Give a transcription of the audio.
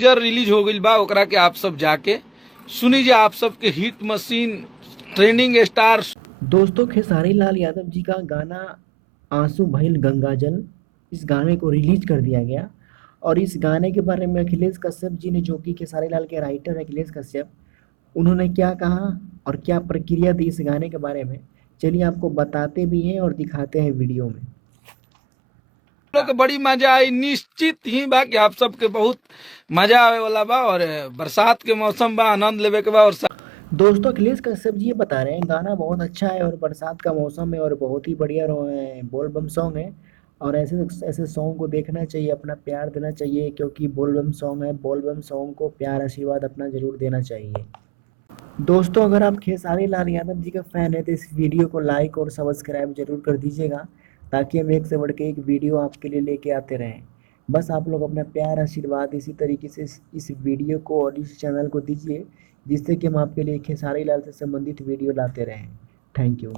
Teaser release हो गई बा, ओकरा के आप सब जाके सुनीजिए। आप सबके हिट मशीन ट्रेंडिंग स्टार। दोस्तों, खेसारी लाल यादव जी का गाना आंसू भइल गंगाजल, इस गाने को रिलीज कर दिया गया। और इस गाने के बारे में अखिलेश कश्यप जी ने, जो कि खेसारी लाल के राइटर हैं अखिलेश कश्यप, उन्होंने क्या कहा और क्या प्रक्रिया थी इस गाने के बारे में, चलिए आपको बताते भी हैं और दिखाते हैं वीडियो में। लोग के बड़ी मजा आई, निश्चित ही बा कि आप सबके बहुत मजा आवे वाला बा। और बरसात के मौसम बा, आनंद लेवे के बा। और दोस्तों, अखिलेश कश्यप जी ये बता रहे हैं गाना बहुत अच्छा है और बरसात का मौसम है और बहुत ही बढ़िया बोल बम सॉन्ग है। और ऐसे ऐसे सॉन्ग को देखना चाहिए, अपना प्यार देना चाहिए, क्योंकि बोल बम सॉन्ग है। बोल बम सॉन्ग को प्यार आशीर्वाद अपना जरूर देना चाहिए। दोस्तों, अगर आप खेसारी लाल यादव जी का फैन है तो इस वीडियो को लाइक और सब्सक्राइब जरूर कर दीजिएगा, ताकि हम एक से बढ़ के एक वीडियो आपके लिए लेके आते रहें। बस आप लोग अपना प्यार आशीर्वाद इसी तरीके से इस वीडियो को और इस चैनल को दीजिए, जिससे कि हम आपके लिए खेसारी लाल से संबंधित वीडियो लाते रहें। Thank you.